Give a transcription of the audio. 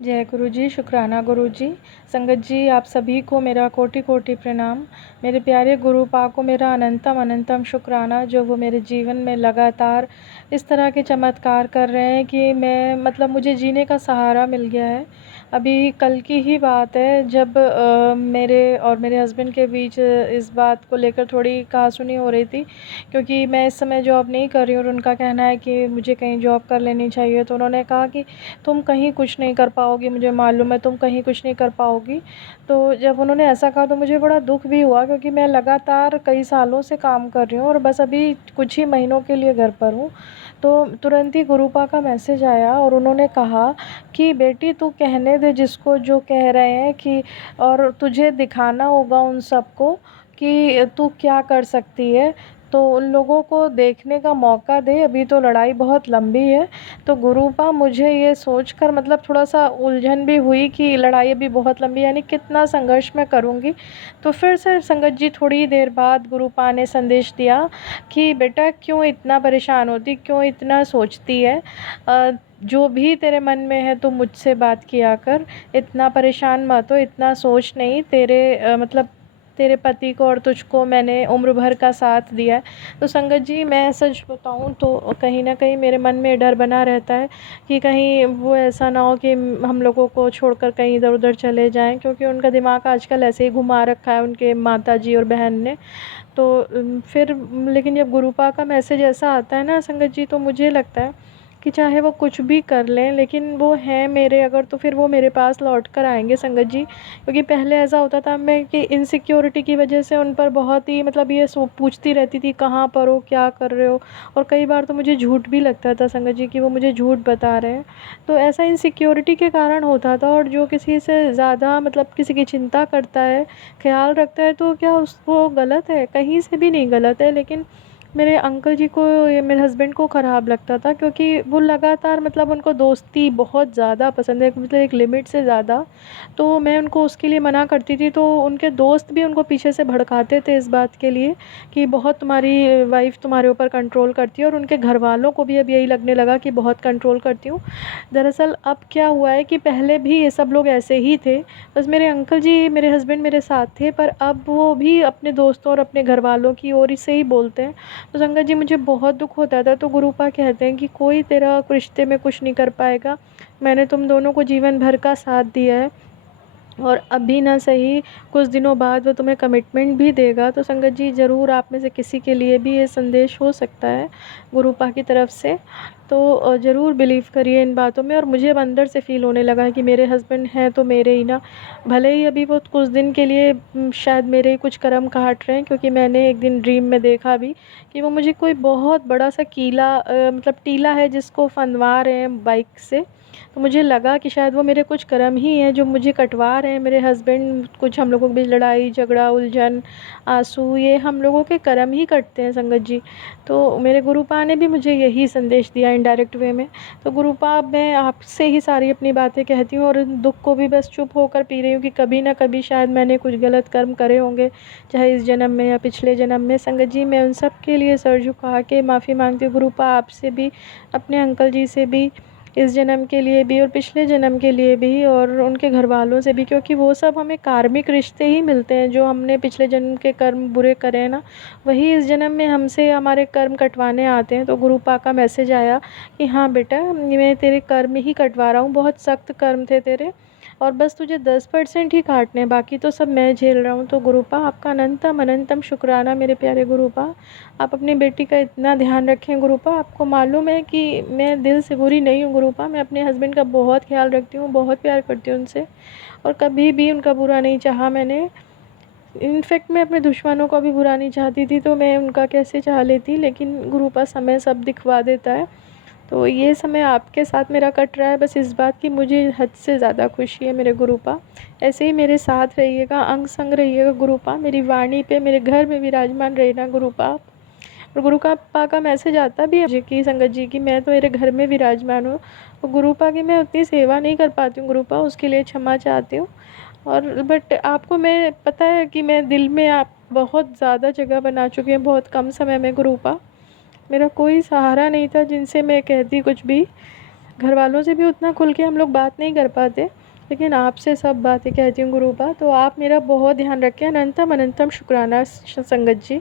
जय गुरु जी, शुक्राना गुरु जी। संगत जी, आप सभी को मेरा कोटि कोटि प्रणाम। मेरे प्यारे गुरु पाक को मेरा अनंतम अनंतम शुक्राना, जो वो मेरे जीवन में लगातार इस तरह के चमत्कार कर रहे हैं कि मुझे जीने का सहारा मिल गया है। अभी कल की ही बात है जब मेरे और मेरे हस्बैंड के बीच इस बात को लेकर थोड़ी कहासुनी हो रही थी, क्योंकि मैं इस समय जॉब नहीं कर रही हूँ और उनका कहना है कि मुझे कहीं जॉब कर लेनी चाहिए। तो उन्होंने कहा कि तुम कहीं कुछ नहीं कर पाओगी, मुझे मालूम है तुम कहीं कुछ नहीं कर पाओगी। तो जब उन्होंने ऐसा कहा तो मुझे बड़ा दुख भी हुआ, क्योंकि मैं लगातार कई सालों से काम कर रही हूँ और बस अभी कुछ ही महीनों के लिए घर पर हूँ। तो तुरंत ही गुरुपा का मैसेज आया और उन्होंने कहा कि बेटी तू कहने दे जिसको जो कह रहे हैं, कि और तुझे दिखाना होगा उन सबको कि तू क्या कर सकती है। तो उन लोगों को देखने का मौका दे, अभी तो लड़ाई बहुत लंबी है। तो गुरूपा मुझे ये सोचकर थोड़ा-सा उलझन भी हुई कि लड़ाई अभी बहुत लंबी, यानी कितना संघर्ष मैं करूँगी। तो फिर से संगत जी थोड़ी देर बाद गुरूपा ने संदेश दिया कि बेटा क्यों इतना परेशान होती, क्यों इतना सोचती है? जो भी तेरे मन में है तू मुझसे बात किया कर, इतना परेशान मत हो, इतना सोच नहीं। तेरे पति को और तुझको मैंने उम्र भर का साथ दिया है। तो संगत जी, मैं सच बताऊँ तो कहीं न कहीं मेरे मन में डर बना रहता है कि कहीं वो ऐसा ना हो कि हम लोगों को छोड़कर कहीं इधर-उधर चले जाएँ, क्योंकि उनका दिमाग आजकल ऐसे ही घुमा रखा है उनके माताजी और बहन ने। तो फिर लेकिन जब गुरुपा का मैसेज ऐसा आता है ना संगत जी, तो मुझे लगता है कि चाहे वो कुछ भी कर लें, लेकिन वो हैं मेरे अगर, तो फिर वो मेरे पास लौट कर आएँगे संगत जी। क्योंकि पहले ऐसा होता था मैं कि इनसिक्योरिटी की वजह से उन पर बहुत ही ये सो पूछती रहती थी, कहाँ पर हो, क्या कर रहे हो? और कई बार तो मुझे झूठ भी लगता था संगत जी कि वो मुझे झूठ बता रहे हैं। तो ऐसा इनसिक्योरिटी के कारण होता था, और जो किसी से ज़्यादा किसी की चिंता करता है, ख़्याल रखता है, तो क्या वो गलत है? कहीं से भी नहीं गलत है। लेकिन मेरे अंकल जी को, ये मेरे हस्बैंड को ख़राब लगता था, क्योंकि वो लगातार उनको दोस्ती बहुत ज़्यादा पसंद है, एक लिमिट से ज़्यादा। तो मैं उनको उसके लिए मना करती थी, तो उनके दोस्त भी उनको पीछे से भड़काते थे इस बात के लिए कि बहुत तुम्हारी वाइफ़ तुम्हारे ऊपर कंट्रोल करती है, और उनके घरवालों को भी अब यही लगने लगा कि बहुत कंट्रोल करती हूँ। दरअसल अब क्या हुआ है कि पहले भी ये सब लोग ऐसे ही थे, बस मेरे अंकल जी, मेरे हस्बैंड मेरे साथ थे, पर अब वो भी अपने दोस्तों और अपने घरवालों की ओर से ही बोलते हैं। तो संगत जी मुझे बहुत दुःख होता था, तो गुरुपा कहते हैं कि कोई तेरा रिश्ते में कुछ नहीं कर पाएगा। मैंने तुम दोनों को जीवन भर का साथ दिया है, और अभी ना सही कुछ दिनों बाद वो तुम्हें कमिटमेंट भी देगा। तो संगत जी ज़रूर आप में से किसी के लिए भी ये संदेश हो सकता है गुरुपा की तरफ से। तो ज़रूर बिलीव करिए इन बातों में। और मुझे अब अंदर से फ़ील होने लगा है कि मेरे हस्बैंड हैं तो मेरे ही ना, भले ही अभी वो कुछ दिन के लिए शायद मेरे ही कुछ कर्म काट रहे हैं, क्योंकि मैंने एक दिन ड्रीम में देखा भी कि वो मुझे कोई बहुत बड़ा सा टीला है जिसको फंदवा रहे हैं बाइक से। तो मुझे लगा कि शायद वो मेरे कुछ कर्म ही हैं जो मुझे कटवा रहे हैं। मेरे हस्बैंड, कुछ हम लोगों के बीच लड़ाई झगड़ा उलझन आंसू, ये हम लोगों के कर्म ही कटते हैं संगत जी। तो मेरे गुरुपा ने भी मुझे यही संदेश दिया इनडायरेक्ट वे में। तो गुरुपा, मैं आपसे ही सारी अपनी बातें कहती हूँ, और दुख को भी बस चुप होकर पी रही हूँ कि कभी ना कभी शायद मैंने कुछ गलत कर्म करे होंगे, चाहे इस जन्म में या पिछले जन्म में। संगत जी, मैं उन सब के लिए सर झुका के माफ़ी मांगती हूँ गुरुपा, आपसे भी, अपने अंकल जी से भी, इस जन्म के लिए भी और पिछले जन्म के लिए भी, और उनके घरवालों से भी, क्योंकि वो सब हमें कार्मिक रिश्ते ही मिलते हैं। जो हमने पिछले जन्म के कर्म बुरे करे हैं ना, वही इस जन्म में हमसे हमारे कर्म कटवाने आते हैं। तो गुरुपा का मैसेज आया कि हाँ बेटा, मैं तेरे कर्म ही कटवा रहा हूँ, बहुत सख्त कर्म थे तेरे, और बस तुझे 10% ही काटने हैं, बाकी तो सब मैं झेल रहा हूँ। तो गुरुपा, आपका अनंतम अनंतम शुक्राना मेरे प्यारे गुरुपा। आप अपनी बेटी का इतना ध्यान रखें गुरुपा। आपको मालूम है कि मैं दिल से बुरी नहीं हूँ गुरुपा, मैं अपने हस्बैंड का बहुत ख्याल रखती हूँ, बहुत प्यार करती हूँ उनसे, और कभी भी उनका बुरा नहीं चाहा मैंने। इनफैक्ट मैं अपने दुश्मनों का भी बुरा नहीं चाहती थी, तो मैं उनका कैसे चाह लेती, लेकिन गुरुपा समय सब दिखवा देता है। तो ये समय आपके साथ मेरा कट रहा है, बस इस बात की मुझे हद से ज़्यादा खुशी है मेरे गुरुपा। ऐसे ही मेरे साथ रहिएगा, अंग संग रहिएगा गुरुपा, मेरी वाणी पे मेरे घर में विराजमान रहना गुरुपा। और गुरुपा का मैसेज आता भी है मुझे कि संगत जी की मैं तो मेरे घर में विराजमान हूँ। तो गुरुपा की मैं उतनी सेवा नहीं कर पाती हूँ गुरुपा, उसके लिए क्षमा चाहती हूँ। और बट आपको मैं पता है कि मैं दिल में आप बहुत ज़्यादा जगह बना चुकी हूँ बहुत कम समय में गुरुपा। मेरा कोई सहारा नहीं था जिनसे मैं कहती कुछ भी। घर वालों से भी उतना खुल के हम लोग बात नहीं कर पाते, लेकिन आपसे सब बातें कहती हूँ गुरुपा। तो आप मेरा बहुत ध्यान रखें। अनंतम अनंतम शुक्राना संगत जी।